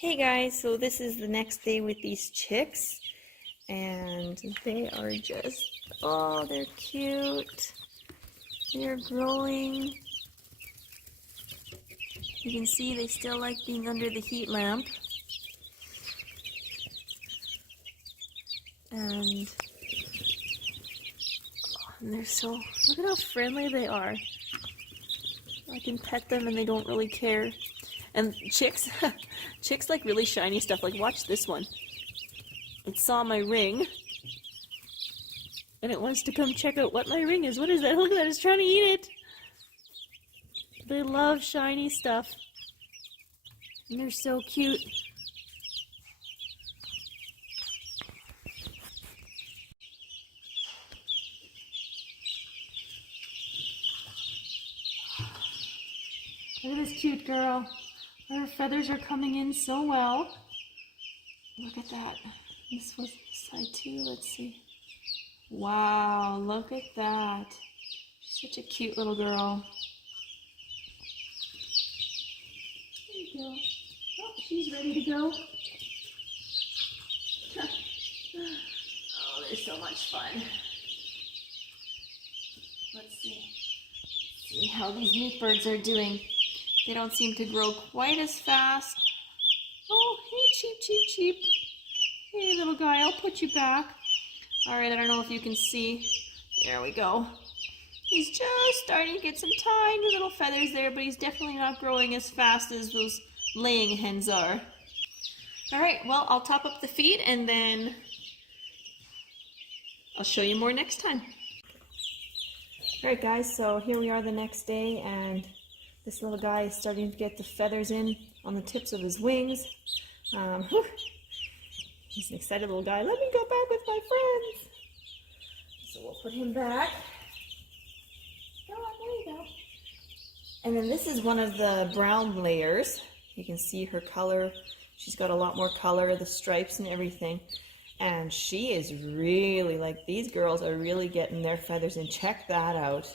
Hey guys, so this is the next day with these chicks, and they are just, oh, they're cute. They're growing. You can see they still like being under the heat lamp. And they're so, look at how friendly they are. I can pet them and they don't really care. And chicks, chicks like really shiny stuff. Like, watch this one. It saw my ring, and it wants to come check out what my ring is. What is that? Look at that, it's trying to eat it. They love shiny stuff. And they're so cute. Look at this cute girl. Her feathers are coming in so well. Look at that. This was this side too. Let's see. Wow, look at that. She's such a cute little girl. There you go. Oh, she's ready to go. Oh, they're so much fun. Let's see how these meat birds are doing. They don't seem to grow quite as fast. Oh, hey, cheep, cheep, cheep. Hey, little guy, I'll put you back. All right, I don't know if you can see. There we go. He's just starting to get some tiny little feathers there, but he's definitely not growing as fast as those laying hens are. All right, well, I'll top up the feed and then I'll show you more next time. All right, guys, so here we are the next day, and this little guy is starting to get the feathers in on the tips of his wings. He's an excited little guy. Let me go back with my friends. So we'll put him back. Go on, there you go. And then this is one of the brown layers. You can see her color. She's got a lot more color, the stripes and everything. And she is really, like, these girls are really getting their feathers in. Check that out.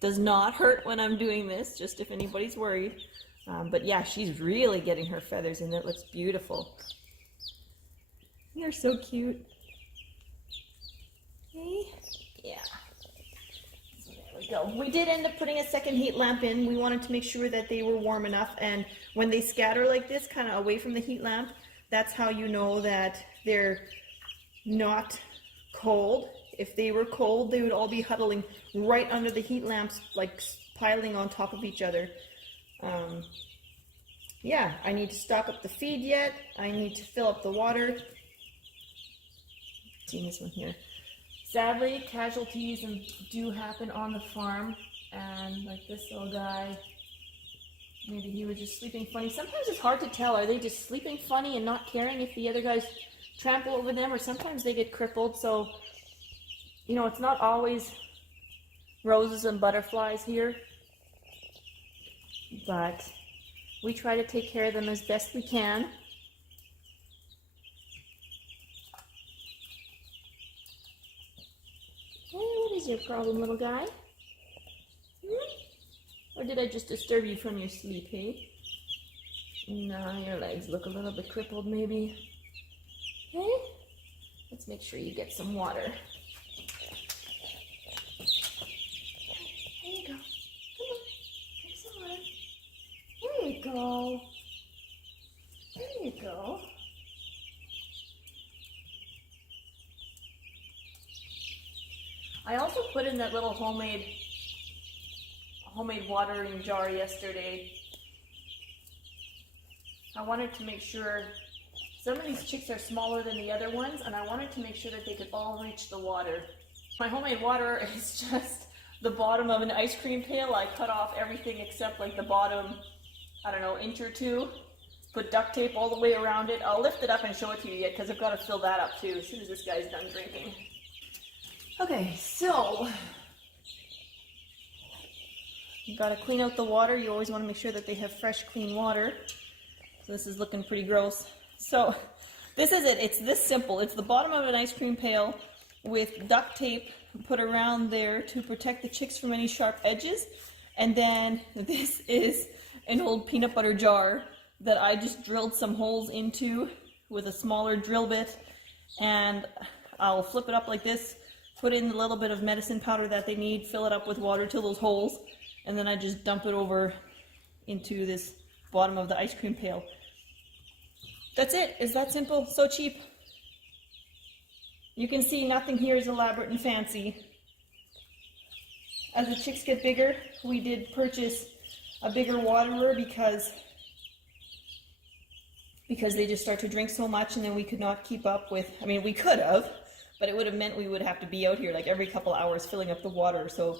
Does not hurt when I'm doing this, just if anybody's worried. But yeah, she's really getting her feathers in. It looks beautiful. They're so cute. Okay, yeah. So there we go. We did end up putting a second heat lamp in. We wanted to make sure that they were warm enough, and when they scatter like this, kind of away from the heat lamp, that's how you know that they're not cold. If they were cold, they would all be huddling right under the heat lamps, like piling on top of each other. Yeah, I need to stock up the feed yet. I need to fill up the water. See this one here. Sadly, casualties do happen on the farm, and like this little guy, maybe he was just sleeping funny. Sometimes it's hard to tell. Are they just sleeping funny and not caring if the other guys trample over them, or sometimes they get crippled? So, you know, it's not always roses and butterflies here, but we try to take care of them as best we can. Hey, what is your problem, little guy? Or did I just disturb you from your sleep, hey? No, your legs look a little bit crippled, maybe. Hey, let's make sure you get some water. There you go. Come on, drink some water. There you go. There you go. I also put in that little homemade watering jar yesterday. I wanted to make sure, some of these chicks are smaller than the other ones, and I wanted to make sure that they could all reach the water. My homemade water is just the bottom of an ice cream pail. I cut off everything except like the bottom, I don't know, inch or two. Put duct tape all the way around it. I'll lift it up and show it to you yet, because I've got to fill that up too as soon as this guy's done drinking. Okay, so you gotta clean out the water. You always want to make sure that they have fresh, clean water. So this is looking pretty gross. So this is it. It's this simple. It's the bottom of an ice cream pail with duct tape put around there to protect the chicks from any sharp edges. And then this is an old peanut butter jar that I just drilled some holes into with a smaller drill bit, and I'll flip it up like this, put in a little bit of medicine powder that they need, fill it up with water till those holes, and then I just dump it over into this bottom of the ice cream pail. That's it. It's that simple, so cheap. You can see nothing here is elaborate and fancy. As the chicks get bigger, we did purchase a bigger waterer because they just start to drink so much, and then we could not keep up with, I mean, we could have, but it would have meant we would have to be out here like every couple hours filling up the water. So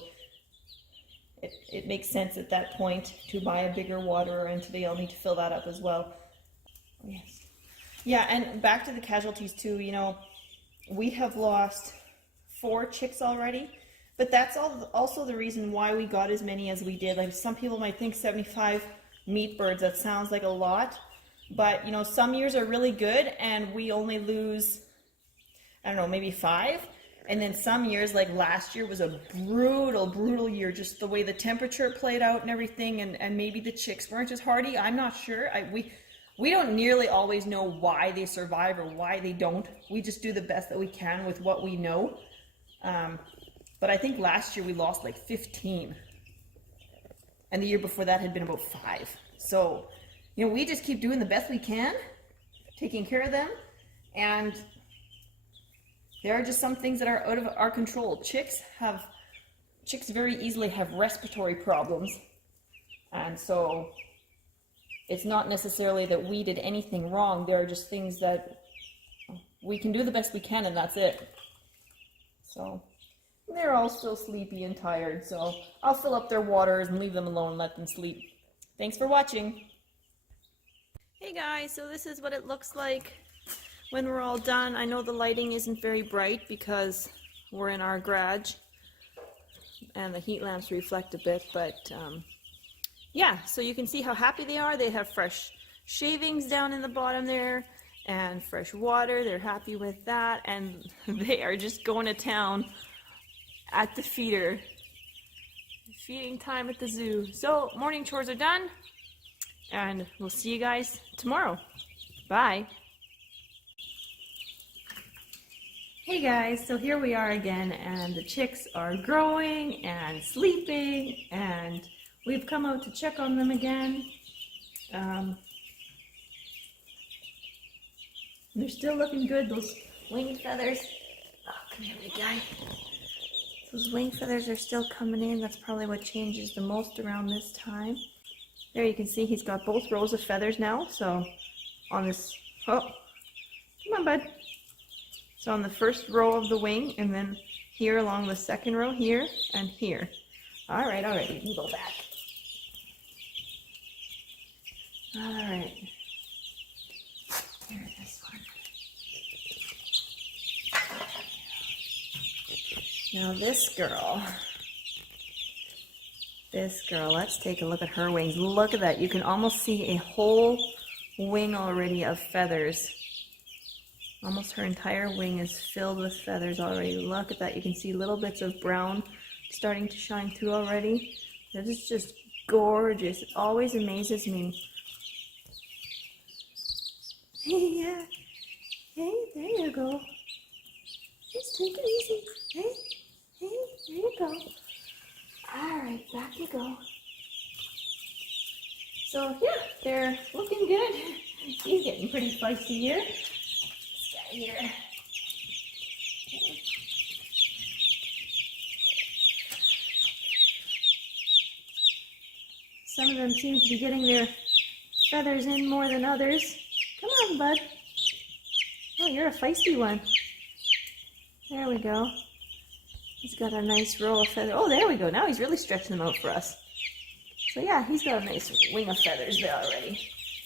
it makes sense at that point to buy a bigger waterer, and today I'll need to fill that up as well. Yes. Yeah, and back to the casualties too, you know, we have lost 4 chicks already, but that's also the reason why we got as many as we did. Like, some people might think 75 meat birds, that sounds like a lot, but you know, some years are really good and we only lose, I don't know, maybe 5. And then some years, like last year was a brutal year, just the way the temperature played out and everything, and maybe the chicks weren't as hardy. I'm not sure. We don't nearly always know why they survive or why they don't. We just do the best that we can with what we know. But I think last year we lost like 15. And the year before that had been about 5. So, you know, we just keep doing the best we can, taking care of them. And there are just some things that are out of our control. Chicks very easily have respiratory problems. And so it's not necessarily that we did anything wrong. There are just things that we can do the best we can, and that's it. So they're all still sleepy and tired. So I'll fill up their waters and leave them alone and let them sleep. Thanks for watching. Hey guys, so this is what it looks like when we're all done. I know the lighting isn't very bright because we're in our garage and the heat lamps reflect a bit, but yeah, so you can see how happy they are. They have fresh shavings down in the bottom there and fresh water. They're happy with that, and they are just going to town at the feeder. Feeding time at the zoo. So morning chores are done, and we'll see you guys tomorrow. Bye. Hey guys, so here we are again, and the chicks are growing and sleeping, and we've come out to check on them again. They're still looking good, those wing feathers. Oh, come here, big guy. Those wing feathers are still coming in. That's probably what changes the most around this time. There you can see he's got both rows of feathers now, so on this, oh, come on bud. So on the first row of the wing, and then here along the second row, here and here. All right, you can go back. All right. Here, this one. Now this girl, let's take a look at her wings. Look at that. You can almost see a whole wing already of feathers. Almost her entire wing is filled with feathers already. Look at that. You can see little bits of brown starting to shine through already. That is just gorgeous. It always amazes me. Hey, yeah. Hey, there you go. Just take it easy. Hey, there you go. All right, back you go. So, yeah, they're looking good. He's getting pretty feisty here. Here. Some of them seem to be getting their feathers in more than others. Come on, bud. Oh, you're a feisty one. There we go. He's got a nice row of feathers. Oh, there we go. Now he's really stretching them out for us. So yeah, he's got a nice wing of feathers there already.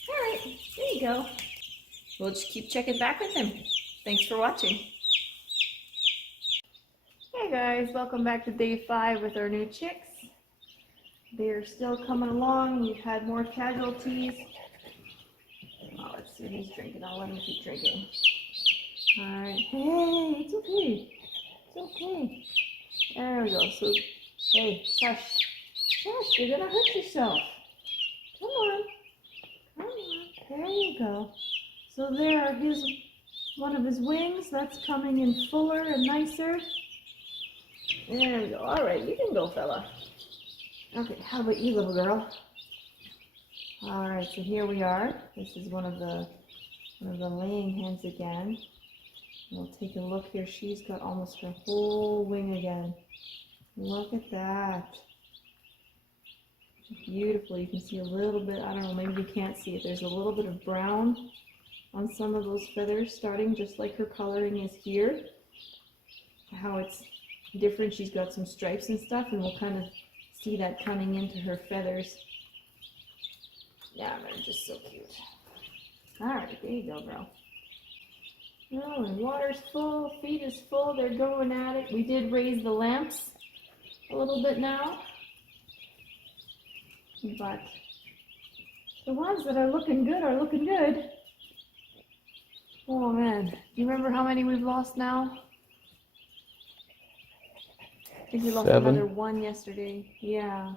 All right, there you go. We'll just keep checking back with him. Thanks for watching. Hey guys, welcome back to day 5 with our new chicks. They're still coming along. We've had more casualties. Oh, let's see what he's drinking. I'll let him keep drinking. Alright. Hey, it's okay. It's okay. There we go. So, hey, shush. Shush, you're gonna hurt yourself. Come on. Come on. you go. So there are one of his wings. That's coming in fuller and nicer. There we go. All right, you can go, fella. Okay, how about you, little girl? All right, so here we are. This is one of the laying hens again. We'll take a look here. She's got almost her whole wing again. Look at that. Beautiful. You can see a little bit, I don't know, maybe you can't see it. There's a little bit of brown on some of those feathers starting, just like her coloring is here. How it's different. She's got some stripes and stuff, and we'll kind of see that coming into her feathers. Yeah, they're just so cute. All right, there you go, girl. Oh, and water's full, feed is full, they're going at it. We did raise the lamps a little bit now, but the ones that are looking good are looking good. Oh man, do you remember how many we've lost now? I think we lost 7. another one yesterday. Yeah.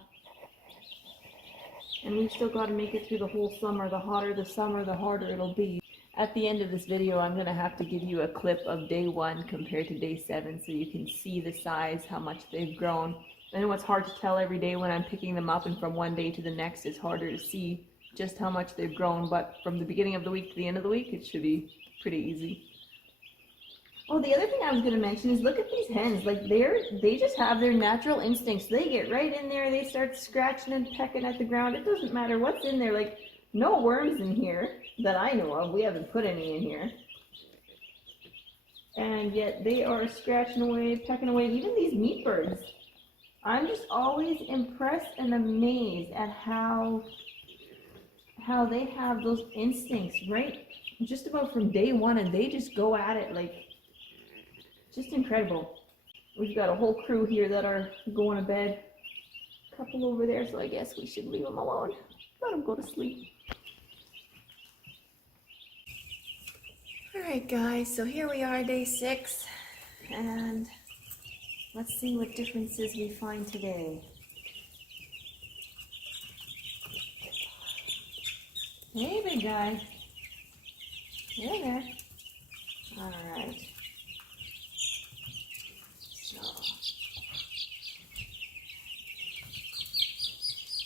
And we've still got to make it through the whole summer. The hotter the summer, the harder it'll be. At the end of this video, I'm going to have to give you a clip of day 1 compared to day 7 so you can see the size, how much they've grown. I know it's hard to tell every day when I'm picking them up, and from one day to the next it's harder to see just how much they've grown, but from the beginning of the week to the end of the week it should be pretty easy. Oh, the other thing I was going to mention is look at these hens. Like they just have their natural instincts. They get right in there, they start scratching and pecking at the ground. It doesn't matter what's in there. Like, no worms in here that I know of. We haven't put any in here. And yet they are scratching away, pecking away. Even these meat birds. I'm just always impressed and amazed at how they have those instincts, right? Just about from day 1, and they just go at it like, just incredible. We've got a whole crew here that are going to bed. A couple over there, so I guess we should leave them alone. Let them go to sleep. Alright guys, so here we are, day 6, and let's see what differences we find today. Hey big guy. Hey there. Alright.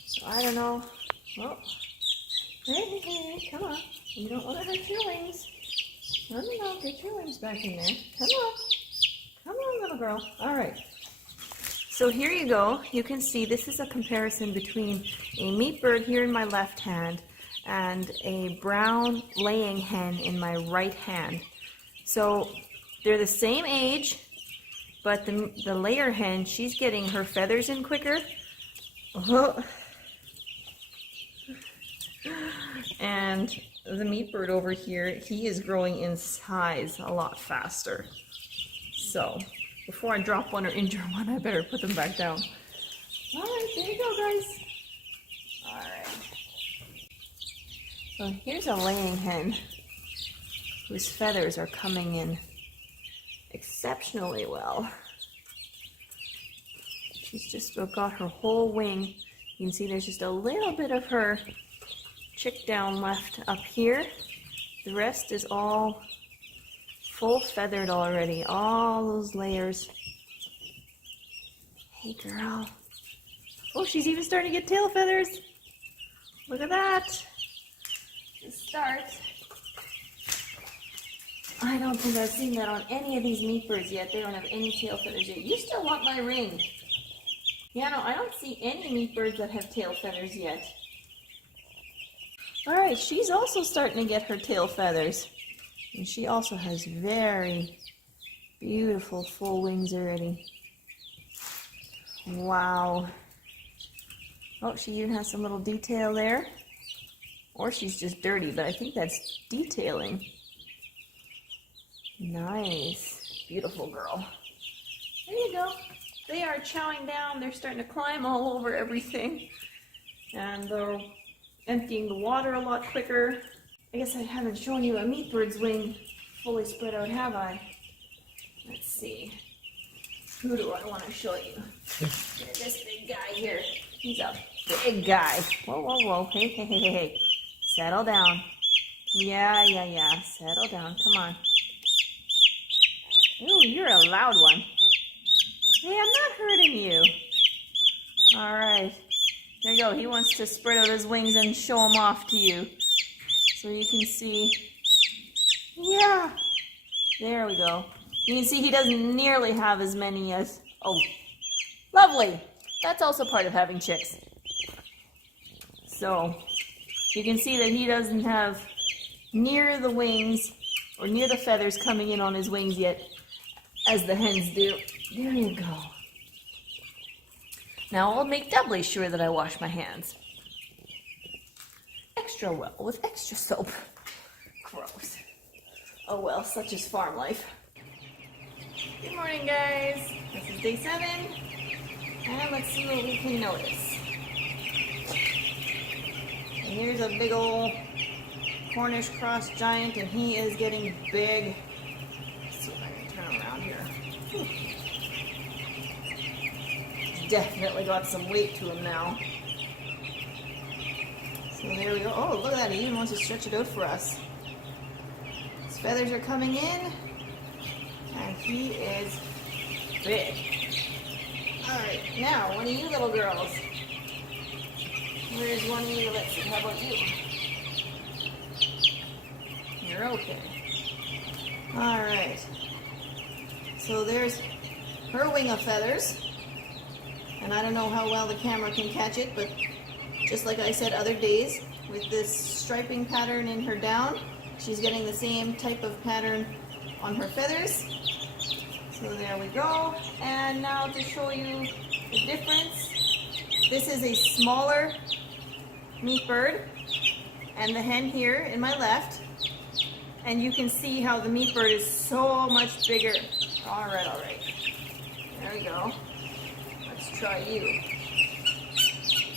So I don't know. Oh. Hey, come on. You don't want to hurt your wings. No, get your wings back in there. Come on. Come on, little girl. All right. So here you go. You can see this is a comparison between a meat bird here in my left hand and a brown laying hen in my right hand. So they're the same age, but the layer hen, she's getting her feathers in quicker. And the meat bird over here, he is growing in size a lot faster. So before I drop one or injure one, I better put them back down. All right, there you go, guys. All right. So here's a laying hen whose feathers are coming in exceptionally well. She's just got her whole wing. You can see there's just a little bit of her chick down left up here. The rest is all full feathered already. All those layers. Hey girl. Oh, she's even starting to get tail feathers. Look at that. The start. I don't think I've seen that on any of these meat birds yet. They don't have any tail feathers yet. You still want my ring. Yeah, no, I don't see any meat birds that have tail feathers yet. Alright, she's also starting to get her tail feathers. And she also has very beautiful full wings already. Wow. Oh, she even has some little detail there. Or she's just dirty, but I think that's detailing. Nice. Beautiful girl. There you go. They are chowing down. They're starting to climb all over everything. And they're emptying the water a lot quicker. I guess I haven't shown you a meat bird's wing fully spread out, have I? Let's see. Who do I want to show you? This big guy here. He's a big guy. Whoa, whoa, whoa. Hey. Settle down. Yeah. Settle down. Come on. Ooh, you're a loud one. Hey, I'm not hurting you. All right. There you go. He wants to spread out his wings and show them off to you. So you can see. Yeah. There we go. You can see he doesn't nearly have as many as... Oh, lovely. That's also part of having chicks. So you can see that he doesn't have near the wings or near the feathers coming in on his wings yet as the hens do. There you go. Now I'll make doubly sure that I wash my hands. Extra well with extra soap. Gross. Oh well, such is farm life. Good morning, guys. This is day 7. And let's see what we can notice. And here's a big old Cornish Cross Giant, and he is getting big. Let's see if I can turn around here. He's definitely got some weight to him now. So there we go. Oh, look at that. He even wants to stretch it out for us. His feathers are coming in, and he is big. Alright, now, one of you little girls. Where's one of you? Let's see, how about you? You're okay. Alright. So there's her wing of feathers. And I don't know how well the camera can catch it, but just like I said other days, with this striping pattern in her down, she's getting the same type of pattern on her feathers. So there we go. And now to show you the difference, this is a smaller meat bird, and the hen here in my left. And you can see how the meat bird is so much bigger. All right. There we go. Let's try you.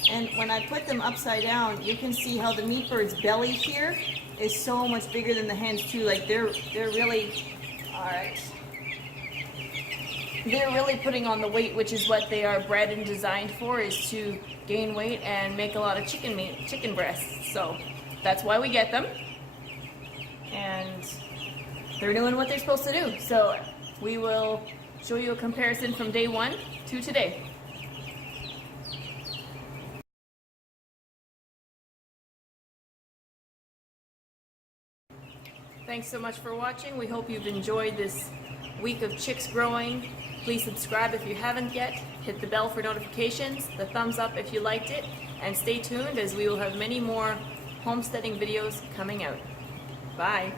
And when I put them upside down, you can see how the meat bird's belly here is so much bigger than the hen's too. Like they're really, all right. They're really putting on the weight, which is what they are bred and designed for, is to gain weight and make a lot of chicken breasts. So that's why we get them. And they're doing what they're supposed to do. So we will show you a comparison from day 1 to today. Thanks so much for watching. We hope you've enjoyed this week of chicks growing. Please subscribe if you haven't yet. Hit the bell for notifications, the thumbs up if you liked it, and stay tuned as we will have many more homesteading videos coming out. Bye.